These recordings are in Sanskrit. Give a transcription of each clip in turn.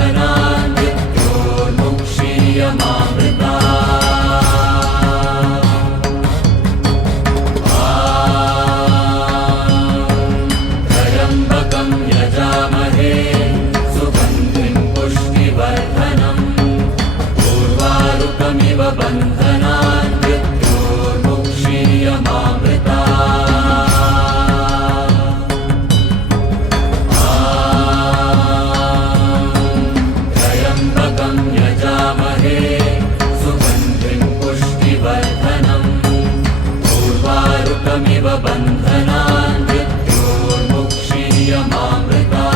बन्धनान् मृत्योर्मुक्षीयमामृता त्र्यम्बकं यजामहे सुगन्धिं पुष्टिवर्धनम् उर्वारुकमिव बन्धनान् मृत्योर्मुक्षीयमामृता त्र्यम्बकं यजामहे सुगन्धिं पुष्टिवर्धनम् उर्वारुकमिव बन्धनान् मृत्योर्मुक्षीयमामृता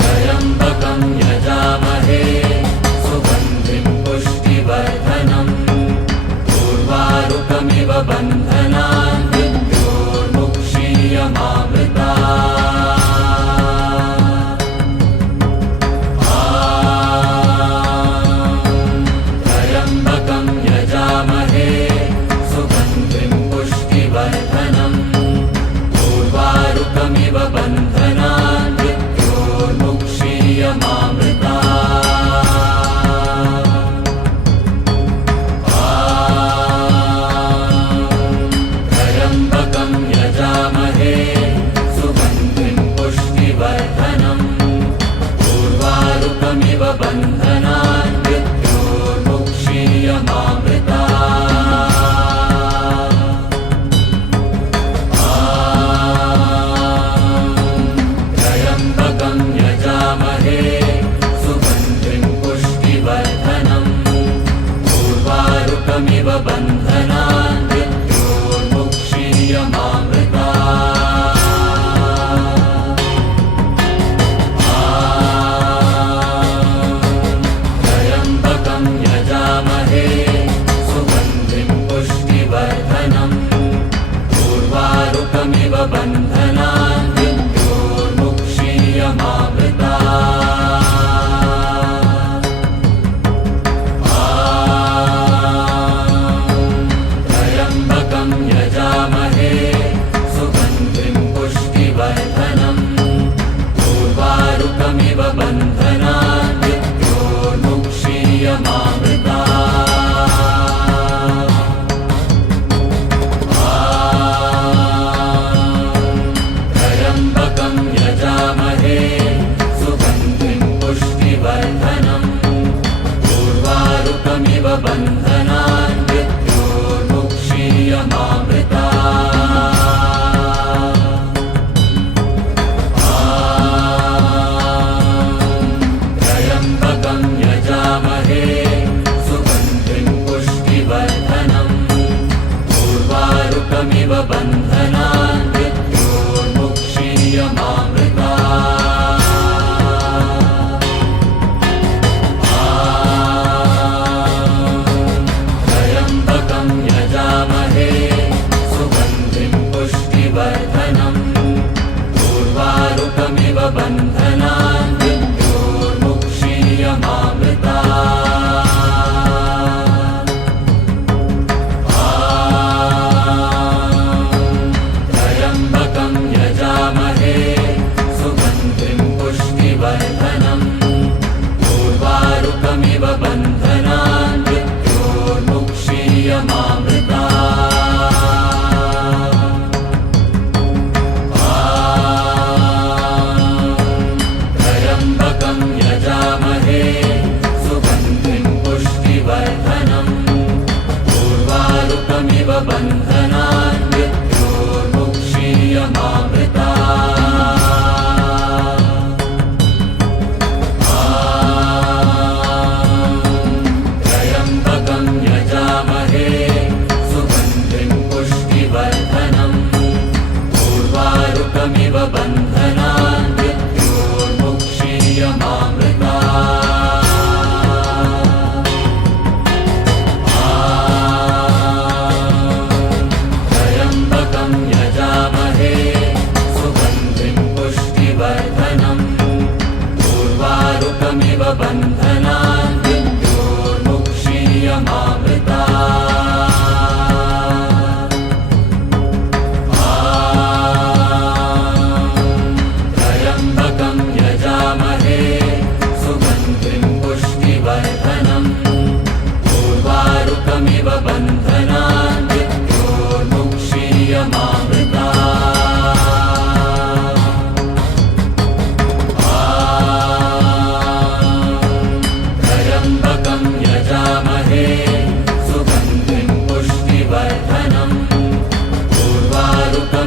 त्र्यम्बकं यजामहे सुगन्धिं पुष्टिवर्धनम् उर्वारुकमिव बन्धनान् मृत्योर्मुक्षीयमामृता त्र्यम्बकं यजामहे सुगन्धिं पुष्टिवर्धनम् उर्वारुकमिव बन्धनान् मृत्योर्मुक्षीयमामृता त्र्यम्बकं यजामहे सुगन्धिं पुष्टिवर्धनम् उर्वारुकमिव बन्धनान् मृत्योर्मुक्षीयमामृता त्र्यम्बकं यजामहे सुगन्धिं पुष्टिवर्धनम् उर्वारुकमिव बन्धनान् मृत्योर्मुक्षीयमामृता त्र्यम्बकं यजामहे सुगन्धिं पुष्टिवर्धनम् उर्वारुकमिव बन्धनान् मृत्योर्मुक्षीयमामृता त्र्यम्बकं यजामहे सुगन्धिं पुष्टिवर्धनम् उर्वारुकमिव बन्धनान् मृत्योर्मुक्षीयमामृता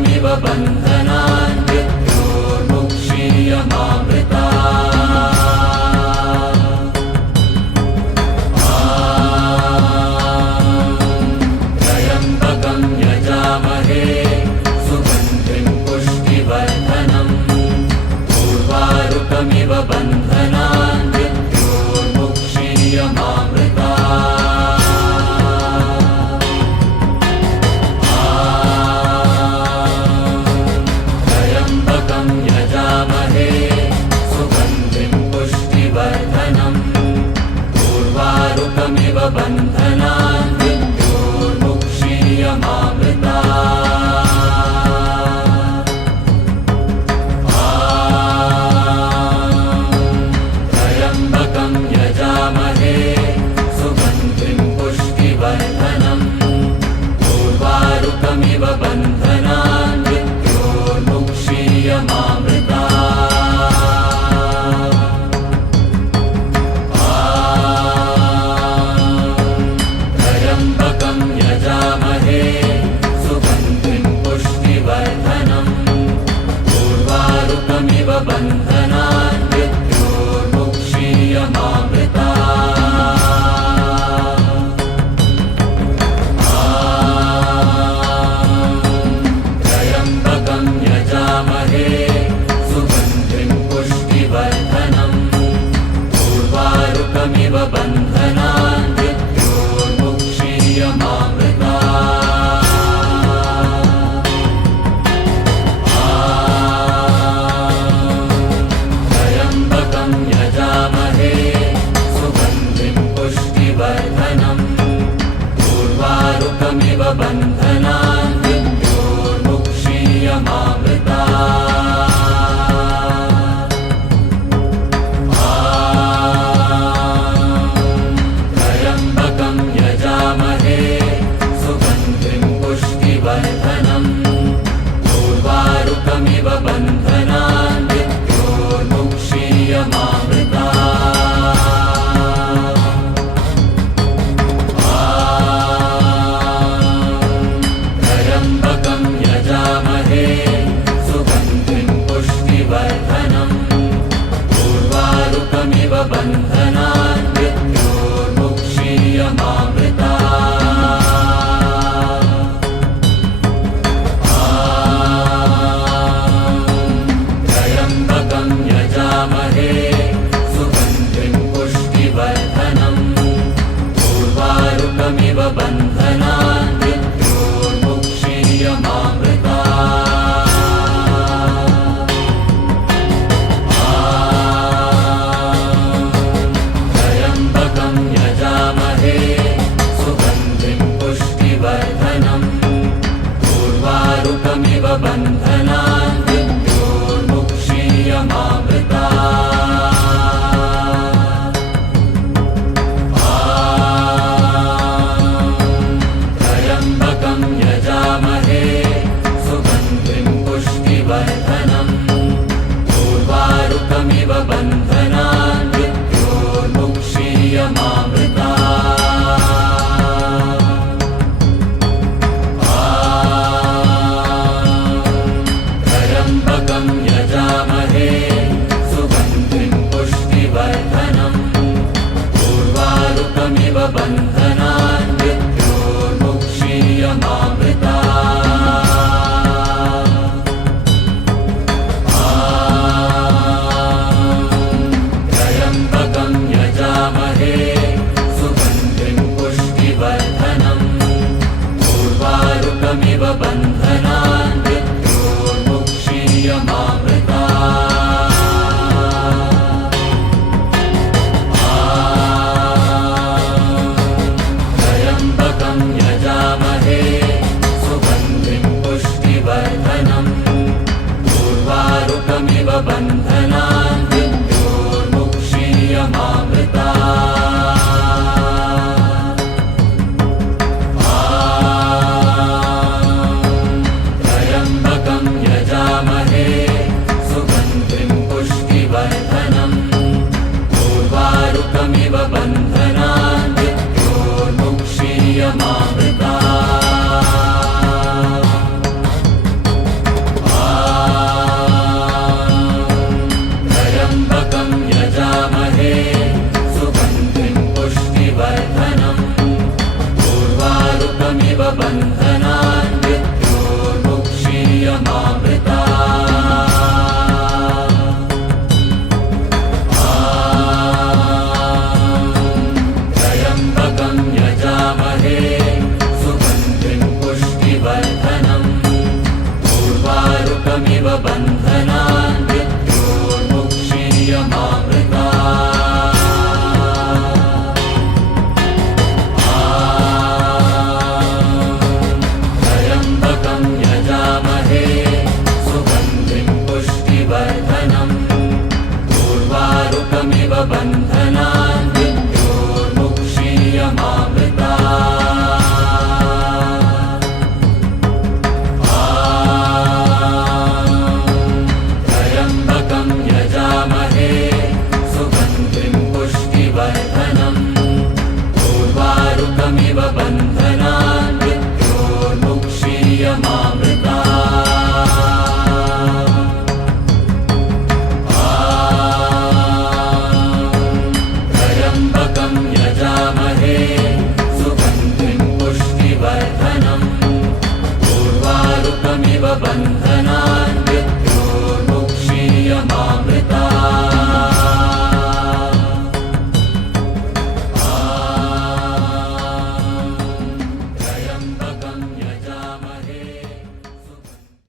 उर्वारुकमिव बन्धनान् मृत्योर्मुक्षीयमामृता त्र्यम्बकं यजामहे सुगन्धिं पुष्टिवर्धनम् उर्वारुकमिव बन्धनान् मृत्योर्मुक्षीयमामृता त्र्यम्बकं यजामहे सुगन्धिं पुष्टिवर्धनम् उर्वारुकमिव बन्धनान् मृत्योर्मुक्षीयमामृता त्र्यम्बकं यजामहे सुगन्धिं पुष्टिवर्धनम् उर्वारुकमिव बन्धनान् मृत्योर्मुक्षीयमामृता त्र्यम्बकं यजामहे सुगन्धिं पुष्टिवर्धनम् उर्वारुकमिव बन्धनान् मृत्योर्मुक्षीयमामृता त्र्यम्बकं यजामहे सुगन्धिं पुष्टिवर्धनम् उर्वारुकमिव बन्धनान् मृत्योर्मुक्षीयमामृता त्र्यम्बकं यजामहे सुगन्धिं पुष्टिवर्धनम् उर्वारुकमिव बन्धनान् मृत्योर्मुक्षीयमामृता त्र्यम्बकं यजामहे सुगन्धिं पुष्टिवर्धनम् उर्वारुकमिव बन्धनान् मृत्योर्मुक्षीयमामृता त्र्यम्बकं यजामहे सुगन्धिं पुष्टिवर्धनम् उर्वारुकमिव बन्धनान् मृत्योर्मुक्षीयमामृता त्र्यम्बकं यजामहे सुगन्धिं पुष्टिवर्धनम् उर्वारुकमिव बन्धनान् मृत्योर्मुक्षीयमामृता त्र्यम्बकं यजामहे सुगन्धिं पुष्टिवर्धनम् उर्वारुकमिव बन्धनान् मृत्योर्मुक्षीयमामृता त्र्यम्बकं यजामहे सुगन्धिं पुष्टिवर्धनम् उर्वारुकमिव बन्धनान् मृत्योर्मुक्षीयमामृता त्र्यम्बकं यजामहे सुगन्धिं पुष्टिवर्धनम् उर्वारुकमिव बन्धनान् मृत्योर्मुक्षीयमामृता त्र्यम्बकं यजामहे सुगन्धिं पुष्टिवर्धनम् उर्वारुकमिव बन्धनान् मृत्योर्मुक्षीयमामृता त्र्यम्बकं यजामहे सुगन्धिं पुष्टिवर्धनम् उर्वारुकमिव बन्धनान् मृत्योर्मुक्षीयमामृता त्र्यम्बकं यजामहे सुगन्धिं पुष्टिवर्धनम् उर्वारुकमिव बन्धनान् मृत्योर्मुक्षीयमामृता मृत्युञ्जयमामृता त्र्यम्बकं यजामहे सुगन्धिं पुष्टिवर्धनम् उर्वारुकमिव बन्धनान्